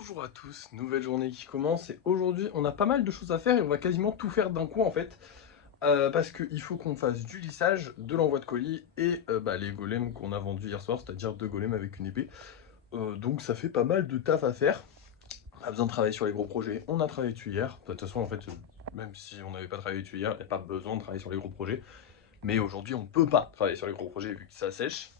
Bonjour à tous, nouvelle journée qui commence et aujourd'hui on a pas mal de choses à faire et on va quasiment tout faire d'un coup en fait parce qu'il faut qu'on fasse du lissage, de l'envoi de colis et les golems qu'on a vendus hier soir, c'est-à-dire 2 golems avec une épée. Donc ça fait pas mal de taf à faire. On a besoin de travailler sur les gros projets, on a travaillé dessus hier. De toute façon en fait, même si on n'avait pas travaillé dessus hier, il n'y a pas besoin de travailler sur les gros projets. Mais aujourd'hui on peut pas travailler sur les gros projets vu que ça sèche.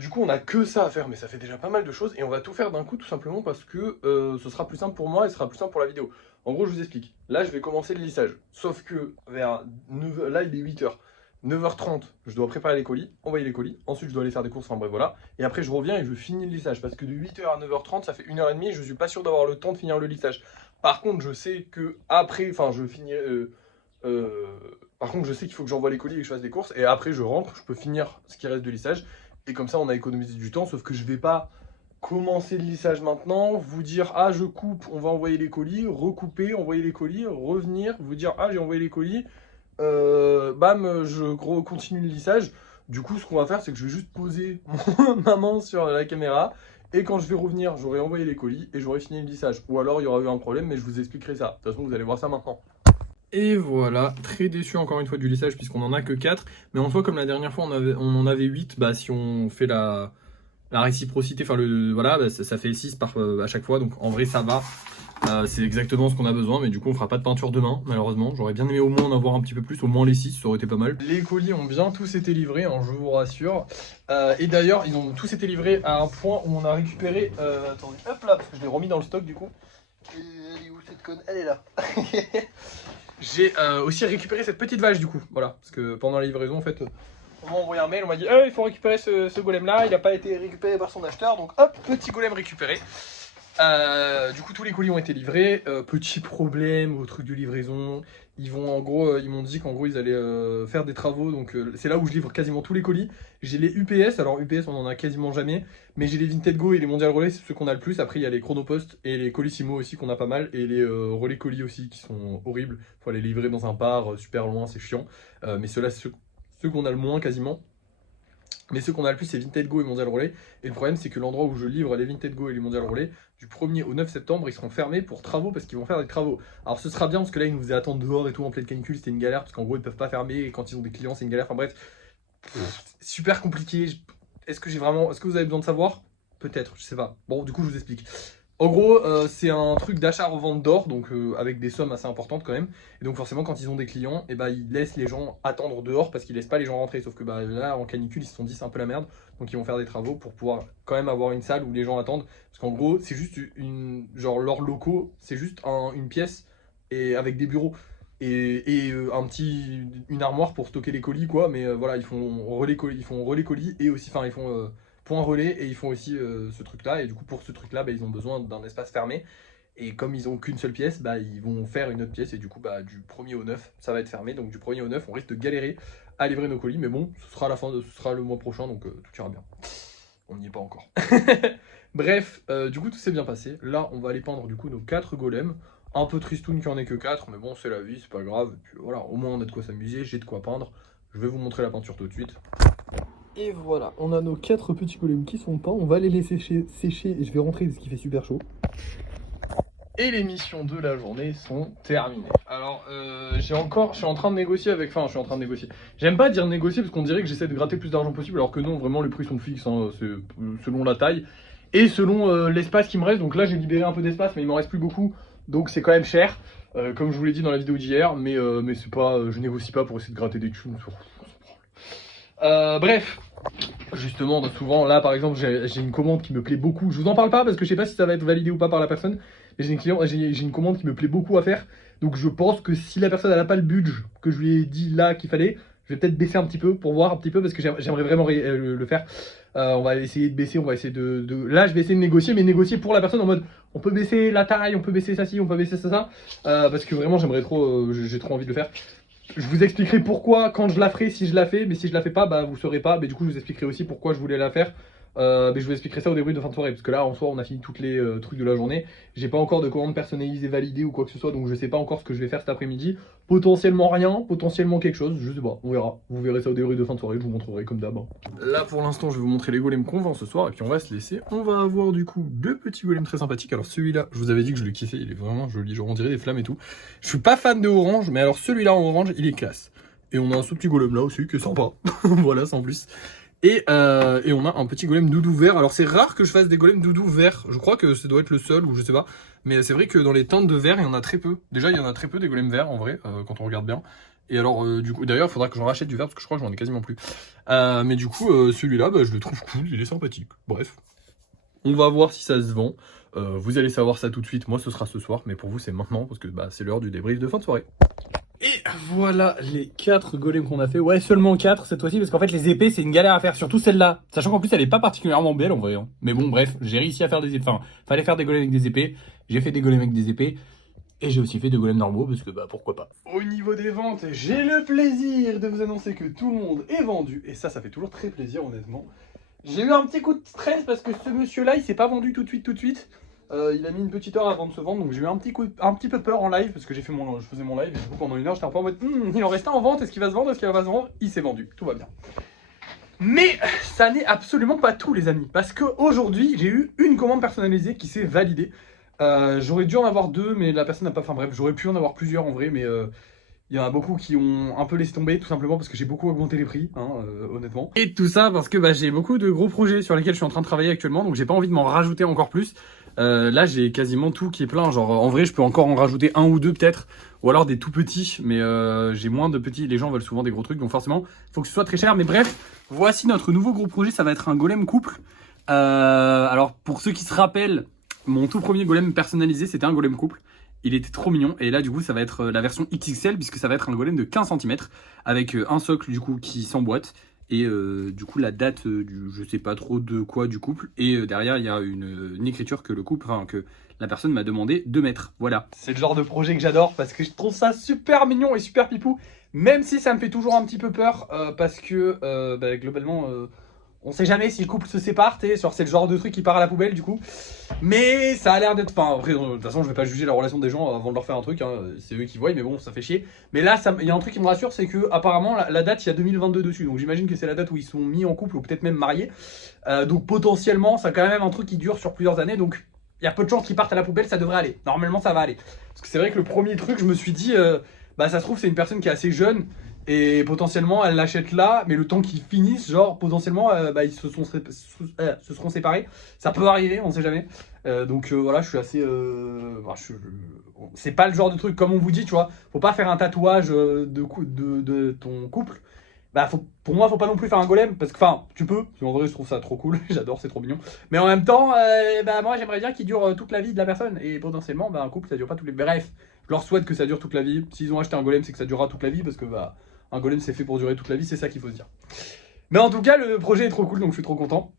Du coup, on a que ça à faire, mais ça fait déjà pas mal de choses et on va tout faire d'un coup tout simplement parce que ce sera plus simple pour moi et ce sera plus simple pour la vidéo. En gros, je vous explique. Là, je vais commencer le lissage. Sauf que vers 9h, là, il est 8h. 9h30, je dois préparer les colis, envoyer les colis. Ensuite, je dois aller faire des courses, enfin bref, voilà. Et après, je reviens et je finis le lissage parce que de 8h à 9h30, ça fait 1h30 et je suis pas sûr d'avoir le temps de finir le lissage. Par contre, je sais que après, enfin, je finirai. Par contre, je sais qu'il faut que j'envoie les colis et que je fasse des courses. Et après, je rentre, je peux finir ce qui reste de lissage. Et comme ça, on a économisé du temps. Sauf que je vais pas commencer le lissage maintenant, vous dire ah je coupe, on va envoyer les colis, recouper, envoyer les colis, revenir, vous dire ah j'ai envoyé les colis, bam, je continue le lissage. Du coup, ce qu'on va faire, c'est que je vais juste poser ma main sur la caméra. Et quand je vais revenir, j'aurai envoyé les colis et j'aurai fini le lissage. Ou alors il y aura eu un problème, mais je vous expliquerai ça. De toute façon, vous allez voir ça maintenant. Et voilà, très déçu encore une fois du lissage puisqu'on en a que 4. Mais en soi, comme la dernière fois, on en avait 8, bah si on fait la réciprocité, enfin voilà, bah, ça fait 6 à chaque fois. Donc en vrai, ça va. C'est exactement ce qu'on a besoin, mais du coup, on fera pas de peinture demain, malheureusement. J'aurais bien aimé au moins en avoir un petit peu plus, au moins les 6, ça aurait été pas mal. Les colis ont bien tous été livrés, hein, je vous rassure. Et d'ailleurs, ils ont tous été livrés à un point où on a récupéré... attendez, hop là, parce que je l'ai remis dans le stock du coup. Et elle est où cette conne? Elle est là. J'ai aussi récupéré cette petite vache du coup, voilà, parce que pendant la livraison en fait, on m'a envoyé un mail, on m'a dit il faut récupérer ce golem là, il n'a pas été récupéré par son acheteur, donc hop, petit golem récupéré. Du coup tous les colis ont été livrés, petit problème au truc de livraison, ils vont en gros, ils m'ont dit qu'en gros ils allaient faire des travaux, donc c'est là où je livre quasiment tous les colis. J'ai les UPS, alors UPS on en a quasiment jamais, mais j'ai les Vinted Go et les Mondial Relay, c'est ceux qu'on a le plus. Après il y a les Chronopost et les Colissimo aussi qu'on a pas mal, et les Relais Colis aussi qui sont horribles, faut aller livrer dans un bar super loin, c'est chiant, mais ceux-là c'est ceux qu'on a le moins quasiment. Mais ceux qu'on a le plus, c'est Vinted Go et Mondial Relay. Et le problème, c'est que l'endroit où je livre les Vinted Go et les Mondial Relay, du 1er au 9 septembre, ils seront fermés pour travaux parce qu'ils vont faire des travaux. Alors ce sera bien parce que là, ils nous faisaient attendre dehors et tout en pleine canicule, c'était une galère parce qu'en gros, ils peuvent pas fermer et quand ils ont des clients, c'est une galère. Enfin bref, super compliqué. Est-ce que vous avez besoin de savoir? Peut-être, je sais pas. Bon, du coup, je vous explique. En gros, c'est un truc d'achat-revente d'or, donc avec des sommes assez importantes quand même. Et donc forcément, quand ils ont des clients, et ils laissent les gens attendre dehors parce qu'ils laissent pas les gens rentrer. Sauf que là, en canicule, ils se sont dit c'est un peu la merde. Donc ils vont faire des travaux pour pouvoir quand même avoir une salle où les gens attendent. Parce qu'en gros, c'est juste genre leurs locaux, c'est juste une pièce et avec des bureaux. Et une armoire pour stocker les colis quoi. Mais voilà, ils font relais colis et aussi, enfin ils font point relais et ils font aussi ce truc là et du coup pour ce truc là ils ont besoin d'un espace fermé et comme ils ont qu'une seule pièce ils vont faire une autre pièce et du coup du 1er au 9 ça va être fermé, donc du 1er au 9 on risque de galérer à livrer nos colis, mais bon ce sera ce sera le mois prochain, donc tout ira bien, on n'y est pas encore. Bref, du coup tout s'est bien passé. Là on va aller peindre du coup nos 4 golems, un peu tristoun qu'il n'y en ait que 4, mais bon c'est la vie, c'est pas grave. Et puis voilà, au moins on a de quoi s'amuser, j'ai de quoi peindre. Je vais vous montrer la peinture tout de suite. Et voilà, on a nos 4 petits golems qui sont peints, on va les laisser sécher et je vais rentrer parce qu'il fait super chaud. Et les missions de la journée sont terminées. Alors, je suis en train de négocier avec... Enfin, je suis en train de négocier. J'aime pas dire négocier parce qu'on dirait que j'essaie de gratter plus d'argent possible, alors que non, vraiment, les prix sont fixes, hein, c'est selon la taille et selon l'espace qui me reste. Donc là, j'ai libéré un peu d'espace, mais il m'en reste plus beaucoup, donc c'est quand même cher, comme je vous l'ai dit dans la vidéo d'hier, mais c'est pas... je négocie pas pour essayer de gratter des thunes. Bref, justement, souvent là par exemple j'ai une commande qui me plaît beaucoup. Je vous en parle pas parce que je sais pas si ça va être validé ou pas par la personne, mais j'ai une commande qui me plaît beaucoup à faire. Donc je pense que si la personne elle a pas le budget que je lui ai dit là qu'il fallait, je vais peut-être baisser un petit peu pour voir un petit peu parce que j'aimerais vraiment le faire. On va essayer de baisser, on va essayer Là je vais essayer de négocier, mais négocier pour la personne en mode on peut baisser la taille, on peut baisser ça ci, on peut baisser ça. Parce que vraiment j'aimerais trop, j'ai trop envie de le faire. Je vous expliquerai pourquoi quand je la ferai, si je la fais, mais si je la fais pas, vous saurez pas. Mais du coup, je vous expliquerai aussi pourquoi je voulais la faire. Mais je vous expliquerai ça au débrief de fin de soirée, parce que là en soi on a fini toutes les trucs de la journée. J'ai pas encore de commandes personnalisées validées ou quoi que ce soit, donc je sais pas encore ce que je vais faire cet après-midi. Potentiellement rien, potentiellement quelque chose, je sais pas, on verra. Vous verrez ça au débrief de fin de soirée, je vous montrerai comme d'hab. Là pour l'instant je vais vous montrer les golems qu'on vend ce soir, et puis on va se laisser. On va avoir du coup deux petits golems très sympathiques. Alors celui-là, je vous avais dit que je le kiffais, il est vraiment joli, genre on dirait des flammes et tout. Je suis pas fan de orange, mais alors celui-là en orange, il est classe. Et on a un sous-petit golem là aussi qui est sympa, voilà sans plus. Et on a un petit golem doudou vert. Alors c'est rare que je fasse des golems doudou vert. Je crois que ça doit être le seul ou je sais pas. Mais c'est vrai que dans les teintes de vert, il y en a très peu. Déjà, il y en a très peu des golems verts en vrai, quand on regarde bien. Et alors du coup, d'ailleurs, il faudra que j'en rachète du vert parce que je crois que j'en ai quasiment plus. Mais du coup, celui-là, bah, je le trouve cool, il est sympathique. Bref, on va voir si ça se vend. Vous allez savoir ça tout de suite. Moi, ce sera ce soir, mais pour vous, c'est maintenant parce que bah, c'est l'heure du débrief de fin de soirée. Et voilà les 4 golems qu'on a fait. Ouais, seulement 4 cette fois-ci, parce qu'en fait, les épées, c'est une galère à faire, surtout celle-là. Sachant qu'en plus, elle est pas particulièrement belle en vrai. Hein. Mais bon, bref, j'ai réussi à faire des épées. Enfin, fallait faire des golems avec des épées. J'ai fait des golems avec des épées. Et j'ai aussi fait des golems normaux, parce que bah pourquoi pas. Au niveau des ventes, j'ai le plaisir de vous annoncer que tout le monde est vendu. Et ça fait toujours très plaisir, honnêtement. J'ai eu un petit coup de stress parce que ce monsieur-là, il s'est pas vendu tout de suite. Il a mis une petite heure avant de se vendre, donc j'ai eu un petit peu peur en live parce que je faisais mon live et du coup pendant une heure j'étais un peu en mode il en restait en vente, est-ce qu'il va se vendre, est-ce qu'il va pas se vendre? Il s'est vendu, tout va bien. Mais ça n'est absolument pas tout les amis, parce qu'aujourd'hui j'ai eu une commande personnalisée qui s'est validée. J'aurais dû en avoir 2 mais la personne n'a pas, enfin bref, j'aurais pu en avoir plusieurs en vrai, mais il y en a beaucoup qui ont un peu laissé tomber, tout simplement parce que j'ai beaucoup augmenté les prix, hein, honnêtement. Et tout ça parce que bah, j'ai beaucoup de gros projets sur lesquels je suis en train de travailler actuellement, donc j'ai pas envie de m'en rajouter encore plus. Là j'ai quasiment tout qui est plein, genre en vrai je peux encore en rajouter un ou deux peut-être, ou alors des tout petits, mais j'ai moins de petits, les gens veulent souvent des gros trucs, donc forcément il faut que ce soit très cher. Mais bref, voici notre nouveau gros projet, ça va être un golem couple. Alors pour ceux qui se rappellent, mon tout premier golem personnalisé c'était un golem couple. Il était trop mignon, et là du coup ça va être la version XXL, puisque ça va être un golem de 15 cm, avec un socle du coup qui s'emboîte, et du coup la date du je sais pas trop de quoi du couple, et derrière il y a une écriture que le couple, enfin que la personne m'a demandé de mettre, voilà. C'est le genre de projet que j'adore, parce que je trouve ça super mignon et super pipou, même si ça me fait toujours un petit peu peur, parce que bah, globalement... on sait jamais si le couple se sépare, c'est le genre de truc qui part à la poubelle du coup. Mais ça a l'air d'être... Enfin, après, de toute façon, je vais pas juger la relation des gens avant de leur faire un truc, hein. C'est eux qui voient, mais bon, ça fait chier. Mais là, il y a un truc qui me rassure, c'est que apparemment la date, il y a 2022 dessus. Donc j'imagine que c'est la date où ils sont mis en couple ou peut-être même mariés. Donc potentiellement, ça a quand même un truc qui dure sur plusieurs années. Donc il y a peu de chances qu'ils partent à la poubelle, ça devrait aller. Normalement, ça va aller. Parce que c'est vrai que le premier truc, je me suis dit, bah ça se trouve, c'est une personne qui est assez jeune. Et potentiellement elle l'achète là, mais le temps qu'ils finissent, genre potentiellement bah, ils se seront séparés. Ça peut arriver, on sait jamais. Donc voilà, je suis assez... bah, c'est pas le genre de truc, comme on vous dit, tu vois. Faut pas faire un tatouage de ton couple. Bah pour moi, faut pas non plus faire un golem, parce que, enfin, tu peux, parce qu'en vrai je trouve ça trop cool, j'adore, c'est trop mignon. Mais en même temps, bah moi j'aimerais bien qu'il dure toute la vie de la personne. Et potentiellement, bah, un couple ça dure pas tous les... Bref, je leur souhaite que ça dure toute la vie. S'ils ont acheté un golem, c'est que ça durera toute la vie, parce que bah... Un golem c'est fait pour durer toute la vie, c'est ça qu'il faut se dire. Mais en tout cas, le projet est trop cool, donc je suis trop content.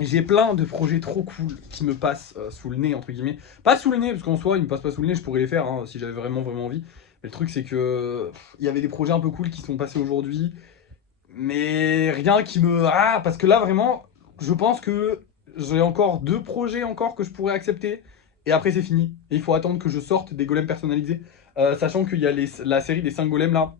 J'ai plein de projets trop cool qui me passent sous le nez, entre guillemets. Pas sous le nez, parce qu'en soi, ils me passent pas sous le nez, je pourrais les faire hein, si j'avais vraiment envie. Mais le truc, c'est que il y avait des projets un peu cool qui sont passés aujourd'hui. Mais rien qui me... Ah, parce que là, vraiment, je pense que j'ai encore 2 projets encore que je pourrais accepter. Et après, c'est fini. Et il faut attendre que je sorte des golems personnalisés. Sachant qu'il y a la série des 5 golems là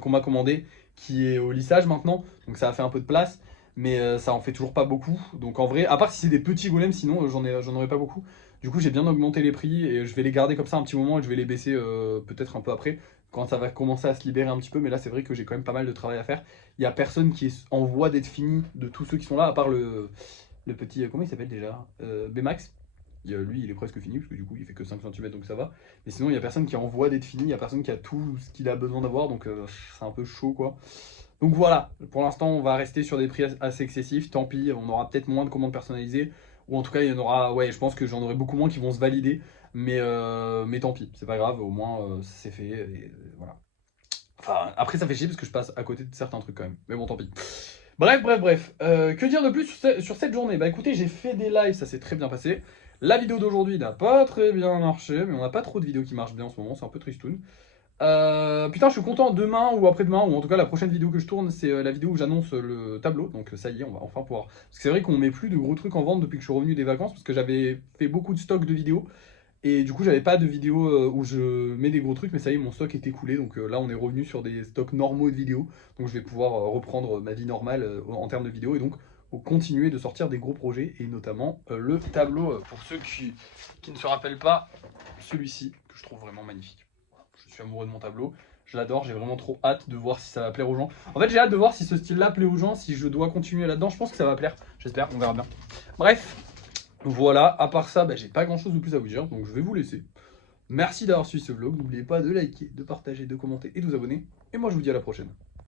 qu'on m'a commandé, qui est au lissage maintenant, donc ça a fait un peu de place, mais ça en fait toujours pas beaucoup. Donc en vrai, à part si c'est des petits golems, sinon j'en aurais pas beaucoup. Du coup j'ai bien augmenté les prix et je vais les garder comme ça un petit moment et je vais les baisser peut-être un peu après, quand ça va commencer à se libérer un petit peu. Mais là c'est vrai que j'ai quand même pas mal de travail à faire. Il y a personne qui est en voie d'être fini de tous ceux qui sont là, à part le petit, comment il s'appelle déjà, Bmax. Lui, il est presque fini, parce que du coup, il fait que 5 cm, donc ça va. Mais sinon, il n'y a personne qui est en voie d'être fini, il n'y a personne qui a tout ce qu'il a besoin d'avoir, donc c'est un peu chaud, quoi. Donc voilà, pour l'instant, on va rester sur des prix assez excessifs, tant pis, on aura peut-être moins de commandes personnalisées, ou en tout cas, il y en aura, ouais, je pense que j'en aurai beaucoup moins qui vont se valider, mais tant pis, c'est pas grave, au moins, c'est fait, et voilà. Enfin, après, ça fait chier, parce que je passe à côté de certains trucs, quand même, mais bon, tant pis. Bref. Que dire de plus sur cette journée? Bah écoutez, j'ai fait des lives, ça s'est très bien passé. La vidéo d'aujourd'hui n'a pas très bien marché, mais on n'a pas trop de vidéos qui marchent bien en ce moment, c'est un peu tristoun. Putain, je suis content. Demain ou après-demain, ou en tout cas la prochaine vidéo que je tourne, c'est la vidéo où j'annonce le tableau. Donc ça y est, on va enfin pouvoir. Parce que c'est vrai qu'on met plus de gros trucs en vente depuis que je suis revenu des vacances, parce que j'avais fait beaucoup de stock de vidéos. Et du coup, j'avais pas de vidéos où je mets des gros trucs, mais ça y est, mon stock est écoulé. Donc là, on est revenu sur des stocks normaux de vidéos. Donc je vais pouvoir reprendre ma vie normale en termes de vidéos et donc continuer de sortir des gros projets et notamment le tableau, pour ceux qui ne se rappellent pas, celui-ci que je trouve vraiment magnifique. Voilà, je suis amoureux de mon tableau. Je l'adore, j'ai vraiment trop hâte de voir si ça va plaire aux gens. En fait, j'ai hâte de voir si ce style-là plaît aux gens, si je dois continuer là-dedans. Je pense que ça va plaire, j'espère, on verra bien. Bref, voilà, à part ça, j'ai pas grand chose de plus à vous dire, donc je vais vous laisser. Merci d'avoir suivi ce vlog, n'oubliez pas de liker, de partager, de commenter et de vous abonner. Et moi je vous dis à la prochaine.